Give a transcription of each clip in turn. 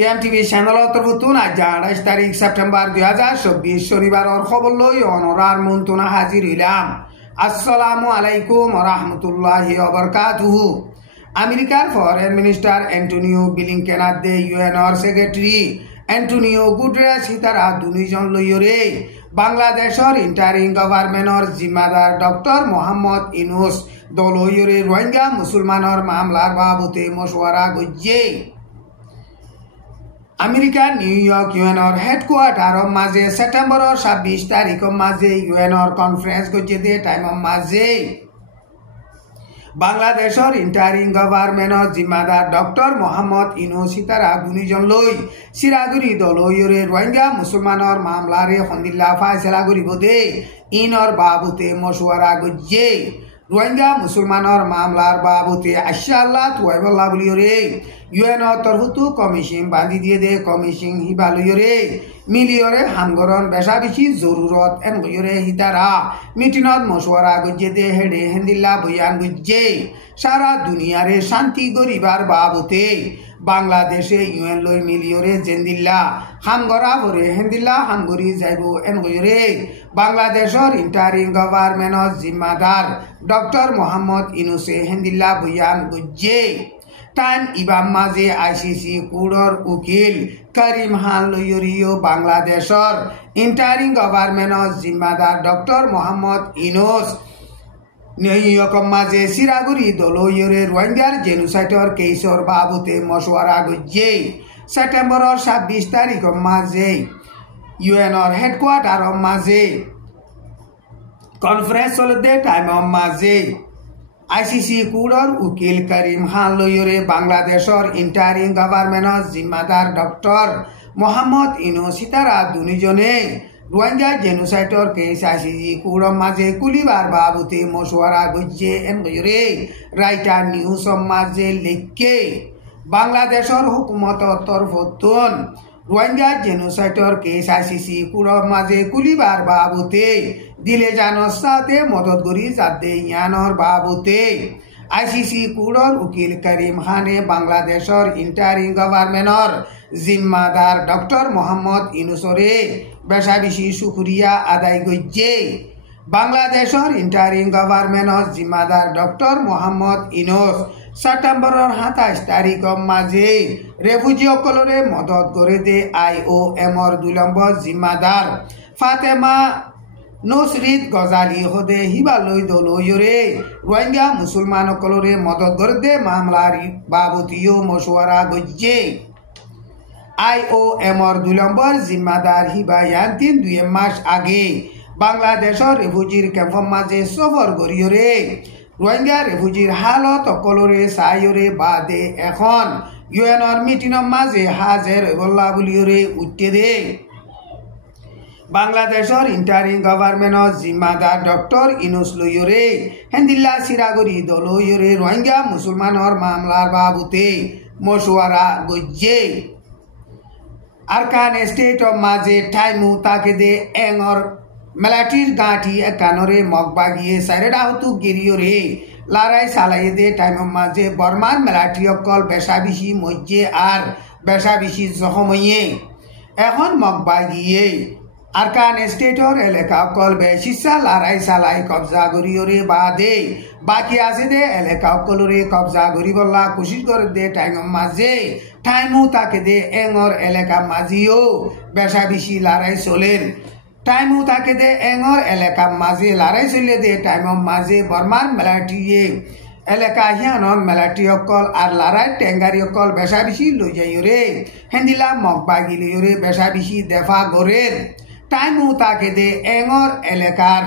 টিএমটিভি চ্যানেলত নতুন আজ 28 তারিখ সেপ্টেম্বর 2024 শনিবার খবর লই অনরার মন্তুনা হাজির হইলাম। আসসালামু আলাইকুম ওয়া রাহমাতুল্লাহি ওয়া বারাকাতুহু। আমেরিকার ফরেন মিনিস্টার অ্যান্টনিও ব্লিংকেন আদে ইউএনর সেক্রেটারি অ্যান্টনিও গুটেরেস হিতারা দুইজন লইরে বাংলাদেশের ইন্টারিং গভর্নমেন্টর জিম্মাদার ডক্টর মোহাম্মদ ইউনুস দলইরে রোহিঙ্গা মুসলমানের মামলার বাবদে মশওয়ারা গজ্জে। আমেরিকার নিউইয়র্ক ইউএনর হেডকোয়ার্টার মাঝে সেপ্টেম্বরের 26 তারিখ মাঝে ইউএনর কনফারেন্স গজ্জে টাইম মাঝে বাংলাদেশের ইন্টারিং গভর্নমেন্টর জিম্মাদার ডক্টর মোহাম্মদ ইউনুস হিতারা দুইজন লই সিরাগুড়ি দলইরে রোহিঙ্গা মুসলমানের মামলারে হন্দিল্লা ফায়সালা করিব দে ইনর বাবুতে মশওয়ারা গজ্জে। রোহিঙ্গা মুসলমানের মামলার বাবুতে আশাল্লাহ তুয়াইবল্লাহ বলিয়রে ইউএন তরফতু কমিশন বান্ধি দিয়ে দে কমিশন হিবালয়রে মিলিয়রে হামগরন বেশা বেশি জরুরত এন গয়রে হিতারা মিটিনত মশওয়ারা গজ্জে দে হেডে হেন্দিল্লা বয়ান গজ্জে। সারা দুনিয়ারে শান্তি গরিবার বাবুতে বাংলাদেশে ইউএন লই মিলিয়রে জেন্দিল্লা হামগরা ভরে হেন্দিল্লা হামগরি যাইব এন গয়রে বাংলাদেশের ইন্টারিং গভর্নমেন্টর জিম্মাদার ডক্টর মোহাম্মদ ইউনুসে হেন্দিল্লা বয়ান গজ্জে। টাইম ইবাম মাঝে আইসিসি কোর্টর উকিল করিম খান লইয়রিও বাংলাদেশের ইন্টারিং গভর্নমেন্টর জিম্মাদার ডক্টর মোহাম্মদ ইউনুস নিউইয়র্ক মাঝে সিরাগুড়ি দলইরে রোহিঙ্গার জেনোসাইডর কেসর বাবুতে মশওয়ারা গজ্জে। সেপ্টেম্বরের 26 তারিখ মাঝে ইউএনর হেডকোয়ার্টার মাঝে কনফারেন্স চলতে টাইম মাঝে আইসিসি কোর্টর উকিল করিম খান লইরে বাংলাদেশের ইন্টারিং গভর্নমেন্টর জিম্মাদার ডক্টর মোহাম্মদ ইউনুস হিতারা দুইজনে রোহিঙ্গা জেনোসাইডর কেস আইসিসি কোর্টর মাঝে কুলিবার বাবুতে মশওয়ারা গজ্জে এন গয়রে রাইটার নিউজ মাঝে লিখকে বাংলাদেশের হুকুমতর তরফতুন রোহিঙ্গা জেনোসাইডর কেস আইসিসি কোর্টর মাঝে কুলিবার বাবুতে দিলে জানোর সাথে মদত করি যাতে ইয়ানোর বাবুতে আইসিসি কোর্টর উকিল করিম খানে বাংলাদেশের ইন্টারিং গভর্নমেন্টর জিম্মাদার ডক্টর মোহাম্মদ ইউনুসরে বেশা বেশি শুক্রিয়া আদায় গজ্জে। বাংলাদেশের ইন্টারিং গভর্নমেন্টর জিম্মাদার ডক্টর মোহাম্মদ ইউনুস সেপ্টেম্বরের 27 তারিখ মাঝে রেফুজিসকলরে মদত করে দে IOMর 2 নম্বর জিম্মাদার ফাতেমা নসরিত গজালি হদে হিবালয় দলইরে রোহিঙ্গা মুসলমানসকলরে মদত করে দে মামলার বাবতিও মশওয়ারা গজ্জে। IOMর 2 নম্বর জিম্মাদার হিবায়ান 2 মাস আগে বাংলাদেশের রেফুজির ক্যাম্পর মাঝে সফর করিয়রে রোহিঙ্গা রেফুজির হালত অকলরে সাইরে বাদে এখন ইউএনর মিটিংর মাঝে হাজির হইবল্লা বলিয়রে উঠতে দে বাংলাদেশের ইন্টারিং গভর্নমেন্টর জিম্মাদার ডক্টর ইউনুস লইরে হেন্দিল্লা সিরাগুড়ি দলইরে রোহিঙ্গা মুসলমানের মামলার বাবুতে মশওয়ারা গজ্জে। আরকান স্টেট মাঝে টাইমু তাকে দে এঙর মেলাটির গাঁঠি একানরে মগবাগিয়ে সাইরেডা হতু গিরিয়রে লড়াই চালাইয়ে দে টাইম মাঝে বর্মার মেলাটি অকল বেশা বেশি মজ্জে আর বেশা বেশি জখমইয়ে এখন মগবাগিয়ে আরকান স্টেটর এলাকা অকল বেশিসা লড়াই চালাই কবজা করিয়রে বাদে বাকি আছে দে এলাকা অকলরে কবজা করিবল্লা কোশিশ করে দে টাইম মাঝে টাইমু তাকে দে এঙর এলাকা মাঝিও বেশা বেশি লড়াই চলের টাইমু তাকে দে এঙর এলাকা মাঝে লড়াই চলে দে টাইম মাঝে বর্মার মেলাটিয়ে এলাকা হিয়ানর মেলাটি অকল আর লড়াই টেঙ্গারি অকল বেশা বেশি লই যাইরে হেন্দিলা মগবাগি লইরে বেশা বেশি দেফা গরের টাইমু তাকে দে এঙর এলাকার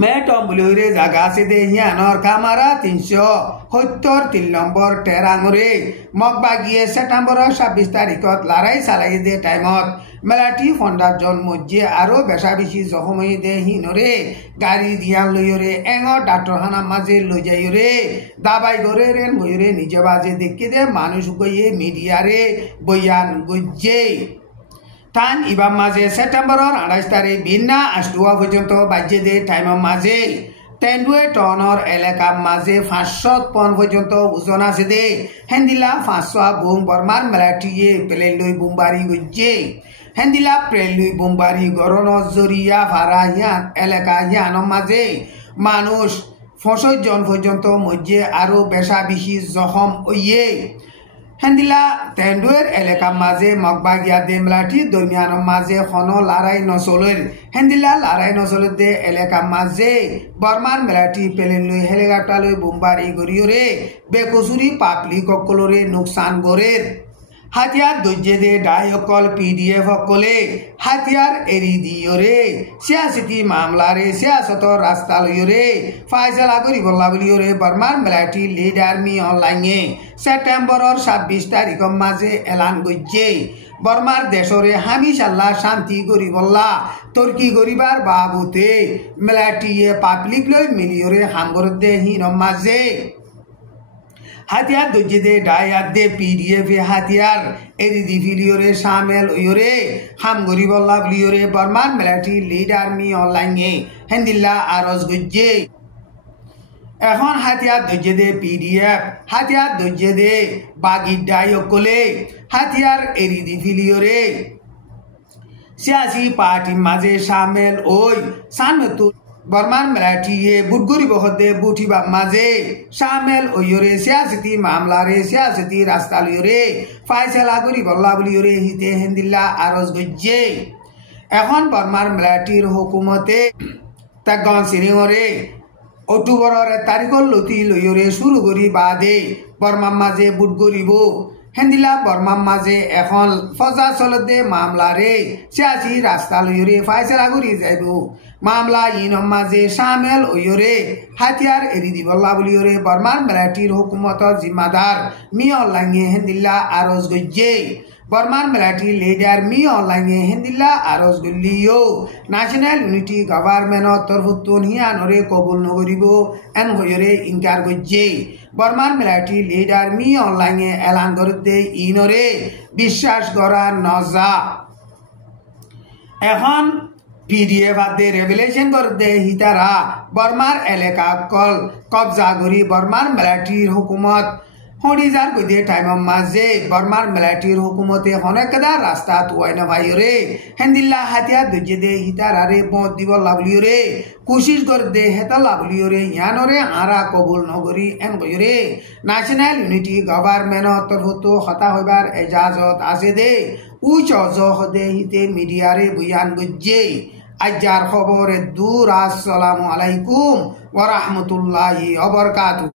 মেটম বলিরে জায়গা আছে দে হিয়ানর কামারা 373 নম্বর টেরাঙরে মগবাগিয়ে সেপ্টেম্বরের 26 তারিখত লড়াই চালাই দে টাইমত মেলাটি ফন্ডার জন্মজে আরো বেশা বেশি জখমই দে হিনরে গাড়ি দিয়ান লইরে এঙর ডাক্তারখানা মাঝে লই যাইরে দাবাই করে রেন বইরে নিজে বাজে দেখি দে মানুষ গইয়ে মিডিয়ারে বয়ান গজ্জে। টাইম ইবাম মাঝে সেপ্টেম্বরের 28 তারিখ ভিন্না 8টা পর্যন্ত বাজে দে টাইম মাঝে তেন্ডুয়ে টনৰ এলেকা মাঝে 500 পন পর্যন্ত ওজন আছে দে হেন্দিলা 500 বোম বর্মার মেলাটিয়ে পেলেলই বোমবারি গজ্জে হেন্দিলা প্রেলুই বোমবারি গরন জরিয়া ভাড়া হিয়ান এলাকা হিয়ানোর মাঝে মানুষ 65 জন পর্যন্ত মধ্যে আরো বেশা বেশি জখম হইয়ে হেন্দিলা তেন্ডুয়ের এলাকা মাঝে মগবাগিয়া দেমলাটি দরমিয়ানোর মাঝে কোনো লড়াই নচলের হেন্দিলা লড়াই নচলের দে এলাকা মাঝে বর্মার মেলাটি পেলেনলৈ হেলিকপ্টারলৈ বোমবারি গড়িয়রে বেকসুরি পাবলিক সকলরে নোকসান গড়ের হাতিয়ার দৈর্যে দে ডাইকল পিডিএফ সকলে হাতিয়ার এরি দিয়রে সিয়াসতি মামলারে সিয়াসতর রাস্তা লইরে ফাইসলা করিবলা বলিয়রে বর্মার মেলাটি লিড আর্মি অনলাইনে সেপ্টেম্বরের 26 তারিখের মাঝে এলান গজ্জে বর্মার দেশরে হামিশাল্লাহ শান্তি করিবল্লা তর্কি করিবার বাবুতে মেলাটিয়ে পাবলিক লই মিলিয়রে হামগর দে হিনর মাঝে হাতিয়ার দৈর্যে দে ডায়ার দে পিডিএফ হাতিয়ার এরিদি ভিডিওরে সামেল ওয়রে হাম গরিবল্লা বলিয়রে বর্মার মেলাটি লিড আর্মি অনলাইনে হেন্দিল্লা আরজ গজ্জে এখন হাতিয়ার দৈর্যে দে পিডিএফ হাতিয়ার দৈর্যে দে বাগি ডায়কলে হাতিয়ার এরিদি ভিডিওরে সিয়াসি পার্টি মাঝে সামেল ওই সানমতু বর্মার মেলাটিয়ে বুটগুড়ি বহদে বুটিবা মাঝে সামেল ওয়রে সিয়াসতি মামলারে সিয়াসতি রাস্তা লইরে ফাইসলা করি বল্লা বলিয়রে হিতে হেন্দিল্লা আরজ গজ্জে এখন বর্মার মেলাটির হুকুমতে তাগন সিরিংরে অক্টোবরের তারিখর লতি লইরে শুরু করি বাদে বর্মার মাঝে বুট গরিব হেন্দিলা বর্মার মাঝে এখন ফজা চলতে মামলারে সিয়াসি রাস্তা লইরে ফাইসলা করি যাইব মামলা ইনর মাঝে সামেল ওয়রে হাতিয়ার এরি দিবল্লা বলিয়রে বর্মার মেলাটির হুকুমত জিম্মাদার মি অনলাইনে হেন্দিল্লা আরজ গজ্জে বর্মার মেলাটি লিডার মি অনলাইনে হেন্দিল্লা আরজ গল্লিও ন্যাশনাল ইউনিটি গভর্নমেন্ট তরফতুন হিয়ানরে কবুল নগরিব এন হয়রে ইনকার গজ্জে বর্মার মেলাটি লিডার মি অনলাইনে এলান করতে ইনরে বিশ্বাস করা নজা এখন পিডিএফ আদে রেভেলেশন করতে হিতারা বর্মার এলাকা কল কবজা করি বর্মার মেলাটির হুকুমত হরিজার গদে টাইম মাঝে বর্মার মেলাটির হুকুমতে অনেকদা রাস্তা তুয়াই না ভাইরে হেন্দিল্লা হাতিয়ার দৈর্যে দে হিতারারে বদ দিব লাভলিয়রে কোশিশ করতে হেতা লাভলিয়রে ইয়ানরে আরা কবুল নগরী এন গয়রে ন্যাশনাল ইউনিটি গভর্নমেন্ট তরফতো হতা হইবার এজাজত আছে দে উচ্চ জহদে হিতে মিডিয়ারে বয়ান গজ্জে আজার খবরে দূর আসসালামু আলাইকুম ওয়া রাহমাতুল্লাহি ওয়া বারাকাতুহু।